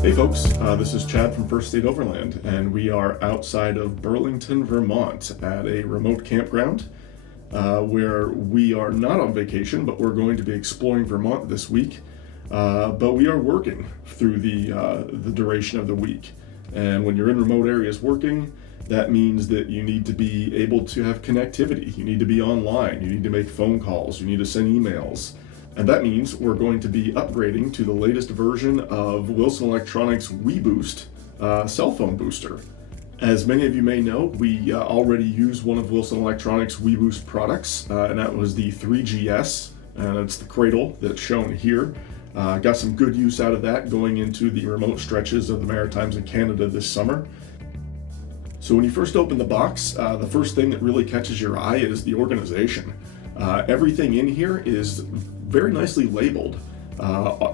Hey folks, this is Chad from First State Overland, and we are outside of Burlington, Vermont at a remote campground where we are not on vacation, but we're going to be exploring Vermont this week. But we are working through the duration of the week. And when you're in remote areas working, that means that you need to be able to have connectivity. You need to be online. You need to make phone calls. You need to send emails. And that means we're going to be upgrading to the latest version of Wilson Electronics weBoost cell phone booster. As many of you may know, we already use one of Wilson Electronics weBoost products, and that was the 3GS, and it's the Cradle that's shown here. Got some good use out of that going into the remote stretches of the Maritimes and Canada this summer. So when you first open the box, the first thing that really catches your eye is the organization. Everything in here is very nicely labeled.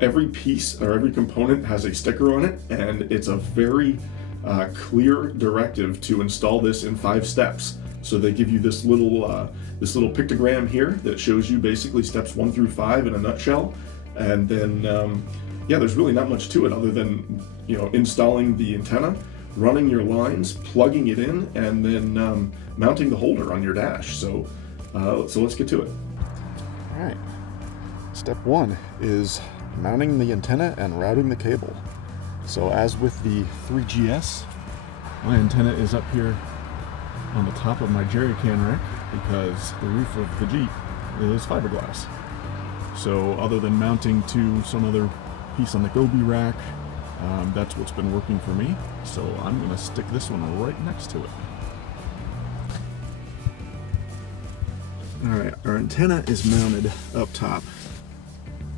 Every piece or every component has a sticker on it, and it's a very clear directive to install this in 5 steps. So they give you this little pictogram here that shows you basically steps 1 through 5 in a nutshell. And then, yeah, there's really not much to it other than, installing the antenna, running your lines, plugging it in, and then mounting the holder on your dash. So let's get to it. All right. Step 1 is mounting the antenna and routing the cable. So as with the 3GS, my antenna is up here on the top of my jerry can rack because the roof of the Jeep is fiberglass. So other than mounting to some other piece on the Gobi rack, that's what's been working for me. So I'm going to stick this one right next to it. All right, our antenna is mounted up top.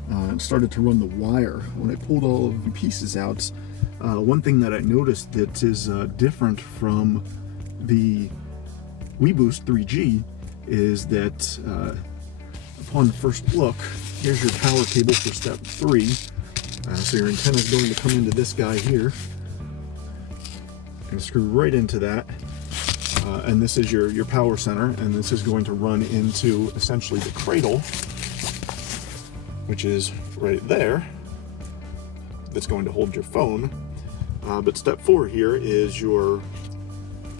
And started to run the wire. When I pulled all of the pieces out, one thing that I noticed that is different from the weBoost 3G is that upon first look, here's your power cable for step 3. So your antenna is going to come into this guy here and screw right into that. And this is your power center, and this is going to run into essentially the cradle, which is right there. That's going to hold your phone. But step 4 here is your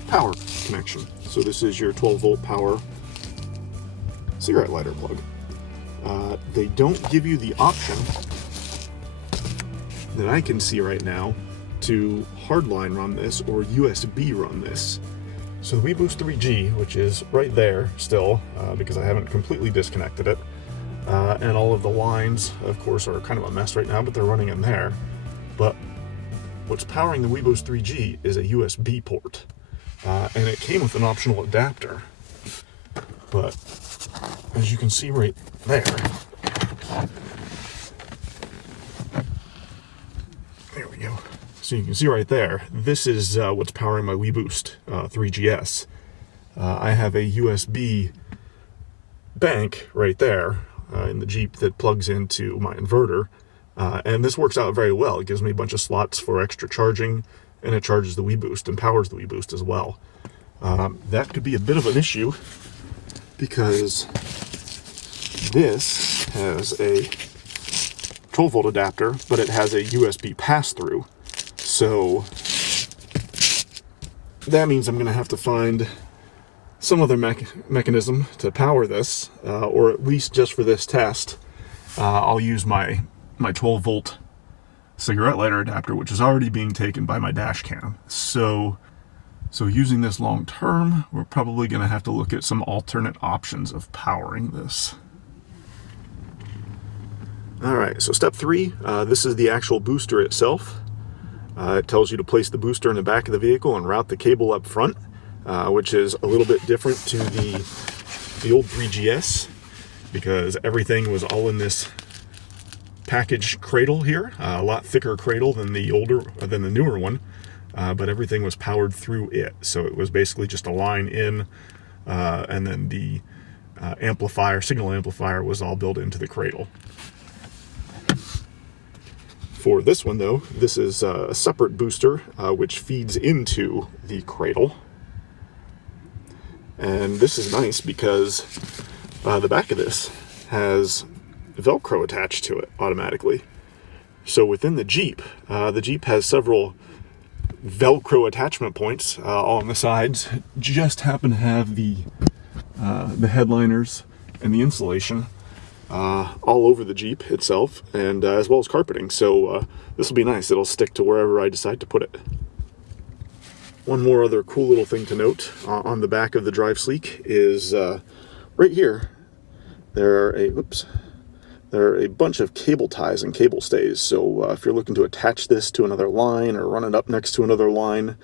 power connection. So this is your 12-volt power cigarette lighter plug. They don't give you the option that I can see right now to hardline run this or USB run this. So the weBoost 3G, which is right there still, because I haven't completely disconnected it, and all of the lines, of course, are kind of a mess right now, but they're running in there. But what's powering the weBoost 3G is a USB port, and it came with an optional adapter. But as you can see right there, there we go. So you can see right there, this is what's powering my weBoost 3GS. I have a USB bank right there in the Jeep that plugs into my inverter, and this works out very well. It gives me a bunch of slots for extra charging, and it charges the weBoost and powers the weBoost as well. That could be a bit of an issue because this has a 12-volt adapter, but it has a USB pass-through. So that means I'm going to have to find some other mechanism to power this, or at least just for this test, I'll use my 12-volt cigarette lighter adapter, which is already being taken by my dash cam. So using this long term, we're probably going to have to look at some alternate options of powering this. All right, so step 3, this is the actual booster itself. It tells you to place the booster in the back of the vehicle and route the cable up front, which is a little bit different to the old 3GS because everything was all in this package cradle here, a lot thicker cradle than the newer one, but everything was powered through it. So it was basically just a line in, and then the signal amplifier was all built into the cradle. For this one though, this is a separate booster which feeds into the cradle. And this is nice because the back of this has Velcro attached to it automatically. So within the Jeep has several Velcro attachment points all on the sides. Just happen to have the headliners and the insulation all over the Jeep itself, and as well as carpeting. So this will be nice. It'll stick to wherever I decide to put it. One more other cool little thing to note on the back of the Drive Sleek is right here. There are a bunch of cable ties and cable stays. So if you're looking to attach this to another line or run it up next to another line,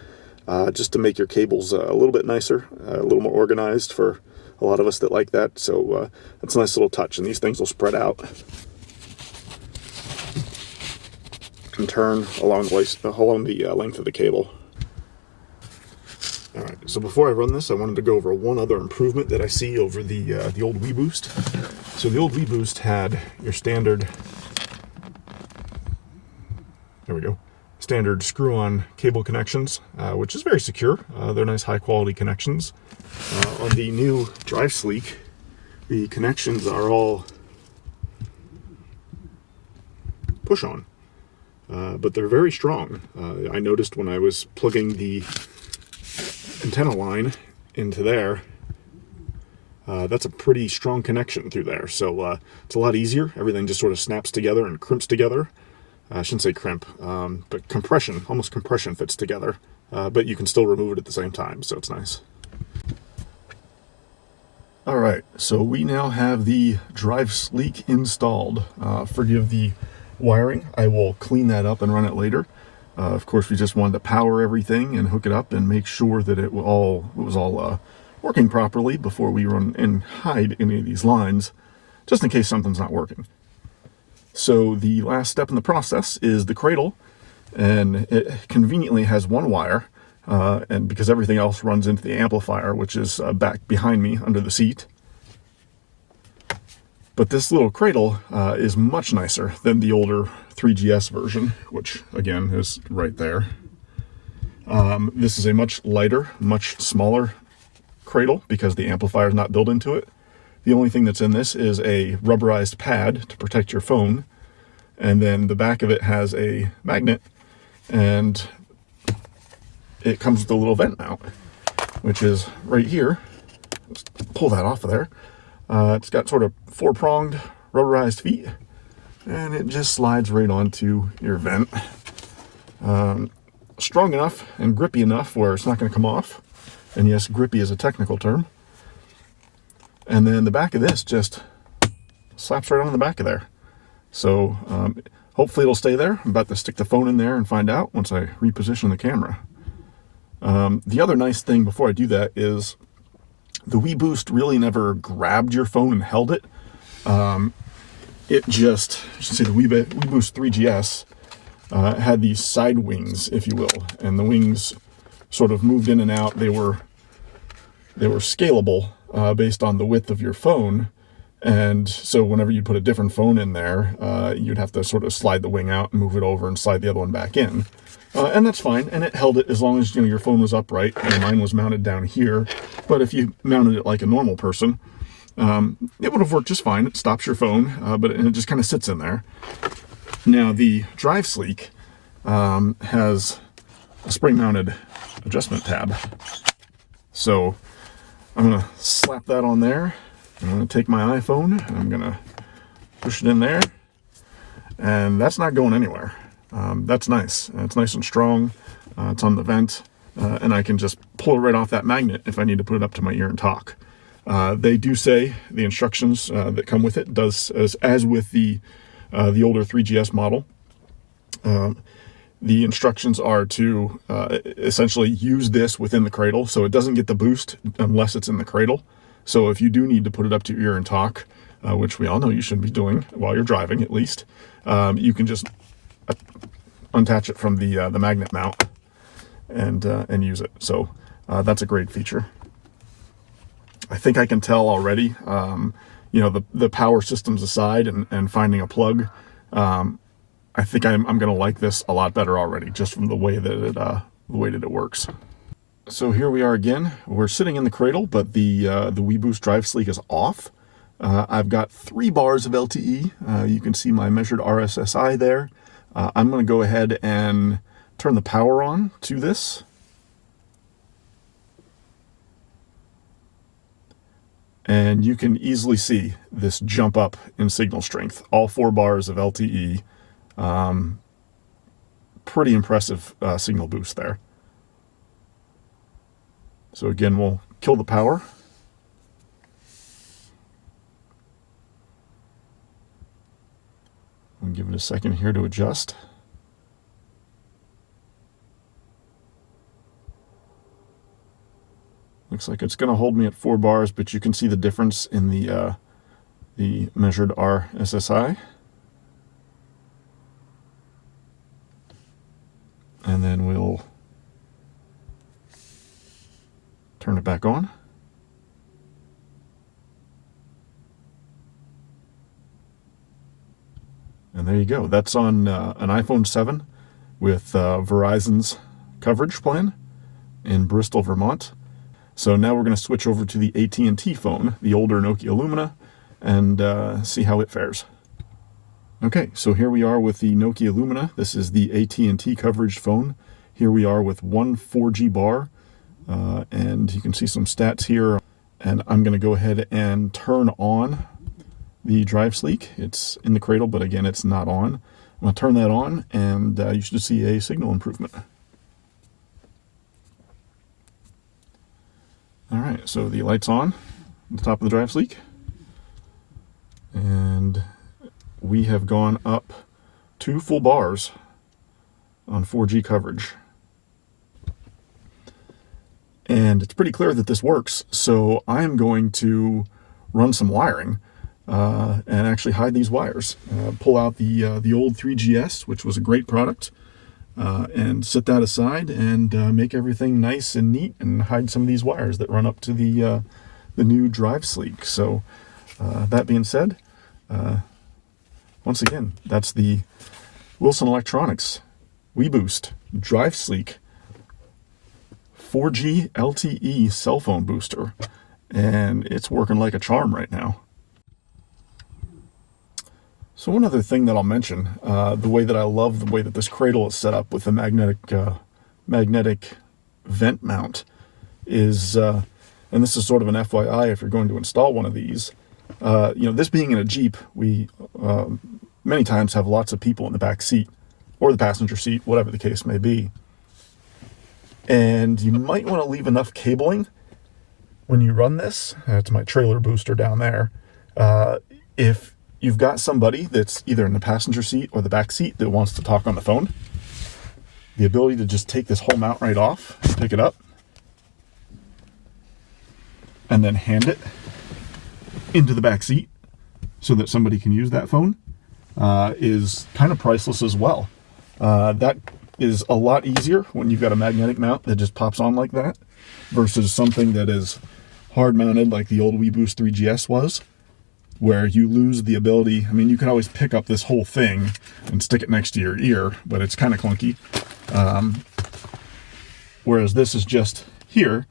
just to make your cables a little bit nicer, a little more organized for a lot of us that like that. So that's a nice little touch, and these things will spread out and turn along the length of the cable. All right, so before I run this, I wanted to go over one other improvement that I see over the old weBoost. So the old weBoost had your standard, there we go, standard screw-on cable connections, which is very secure. They're nice, high-quality connections. On the new Drive Sleek, the connections are all push-on, but they're very strong. I noticed when I was plugging the antenna line into there, that's a pretty strong connection through there. So it's a lot easier. Everything just sort of snaps together and crimps together. I shouldn't say crimp, but compression, almost compression fits together. But you can still remove it at the same time, so it's nice. All right, so we now have the Drive Sleek installed. Forgive the wiring. I will clean that up and run it later. Of course, we just wanted to power everything and hook it up and make sure that it was all working properly before we run and hide any of these lines, just in case something's not working. So the last step in the process is the cradle, and it conveniently has one wire, and because everything else runs into the amplifier, which is back behind me under the seat. But this little cradle is much nicer than the older 3GS version, which again is right there. This is a much lighter, much smaller cradle because the amplifier is not built into it. The only thing that's in this is a rubberized pad to protect your phone, and then the back of it has a magnet, and it comes with a little vent mount, which is right here. Let's pull that off of there. It's got sort of four-pronged rubberized feet, and it just slides right onto your vent. Strong enough and grippy enough where it's not going to come off. And yes, grippy is a technical term. And then the back of this just slaps right on the back of there. So hopefully it'll stay there. I'm about to stick the phone in there and find out once I reposition the camera. The other nice thing before I do that is the weBoost really never grabbed your phone and held it. It just, you should say the weBoost 3GS had these side wings, if you will, and the wings sort of moved in and out. They were scalable based on the width of your phone, and so whenever you put a different phone in there, you'd have to sort of slide the wing out and move it over and slide the other one back in. And that's fine, and it held it as long as your phone was upright. Mine was mounted down here, but if you mounted it like a normal person, it would have worked just fine. It stops your phone, but it just kind of sits in there. Now the Drive Sleek has a spring-mounted adjustment tab. So I'm going to slap that on there. I'm going to take my iPhone and I'm going to push it in there. And that's not going anywhere. That's nice. It's nice and strong. It's on the vent. And I can just pull it right off that magnet if I need to put it up to my ear and talk. They do say the instructions that come with it does as with the older 3GS model. The instructions are to essentially use this within the cradle, so it doesn't get the boost unless it's in the cradle. So if you do need to put it up to your ear and talk, which we all know you should be doing while you're driving at least, you can just unattach it from the magnet mount and use it. So that's a great feature. I think I can tell already, the power systems aside and finding a plug, I think I'm going to like this a lot better already, just from the way that it works. So here we are again. We're sitting in the cradle, but the weBoost Drive Sleek is off. I've got 3 bars of LTE. You can see my measured RSSI there. I'm going to go ahead and turn the power on to this. And you can easily see this jump up in signal strength. All 4 bars of LTE. Pretty impressive signal boost there. So again, we'll kill the power. And give it a second here to adjust. Looks like it's going to hold me at 4 bars, but you can see the difference in the measured RSSI. And then we'll turn it back on. And there you go. That's on an iPhone 7 with Verizon's coverage plan in Bristol, Vermont. So now we're going to switch over to the AT&T phone, the older Nokia Lumina, and see how it fares. Okay, so here we are with the Nokia Lumina. This is the AT&T coverage phone. Here we are with one 4G bar, and you can see some stats here. And I'm going to go ahead and turn on the Drive Sleek. It's in the Cradle, but again, it's not on. I'm going to turn that on, and you should see a signal improvement. All right, so the light's on at the top of the Drive Sleek, and we have gone up 2 full bars on 4G coverage. And it's pretty clear that this works, so I'm going to run some wiring and actually hide these wires. Pull out the old 3GS, which was a great product, and set that aside and make everything nice and neat and hide some of these wires that run up to the new Drive Sleek. So that being said, once again, that's the Wilson Electronics weBoost Drive Sleek 4G LTE cell phone booster, and it's working like a charm right now. So one other thing that I'll mention, the way that I love the way that this Cradle is set up with the magnetic vent mount is, and this is sort of an FYI if you're going to install one of these, this being in a Jeep, we many times have lots of people in the back seat or the passenger seat, whatever the case may be. And you might want to leave enough cabling when you run this. That's my trailer booster down there. If you've got somebody that's either in the passenger seat or the back seat that wants to talk on the phone, the ability to just take this whole mount right off, pick it up, and then hand it into the back seat so that somebody can use that phone is kind of priceless as well. That is a lot easier when you've got a magnetic mount that just pops on like that versus something that is hard mounted like the old weBoost 3GS was, where you lose the ability. I mean, you can always pick up this whole thing and stick it next to your ear, but it's kind of clunky. Whereas this is just here,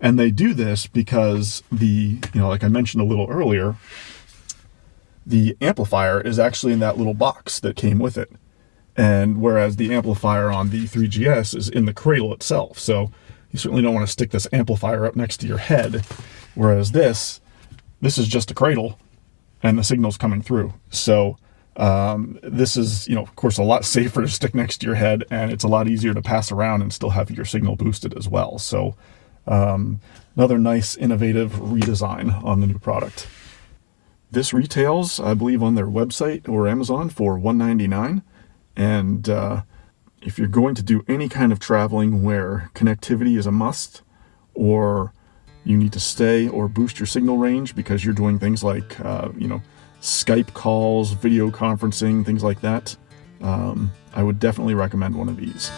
and they do this because like I mentioned a little earlier, the amplifier is actually in that little box that came with it. And whereas the amplifier on the 3GS is in the Cradle itself. So you certainly don't want to stick this amplifier up next to your head. Whereas this is just a Cradle and the signal's coming through. So this is, of course, a lot safer to stick next to your head, and it's a lot easier to pass around and still have your signal boosted as well. So another nice innovative redesign on the new product. This retails, I believe, on their website or Amazon for $199. And if you're going to do any kind of traveling where connectivity is a must, or you need to stay or boost your signal range because you're doing things like, Skype calls, video conferencing, things like that, I would definitely recommend one of these.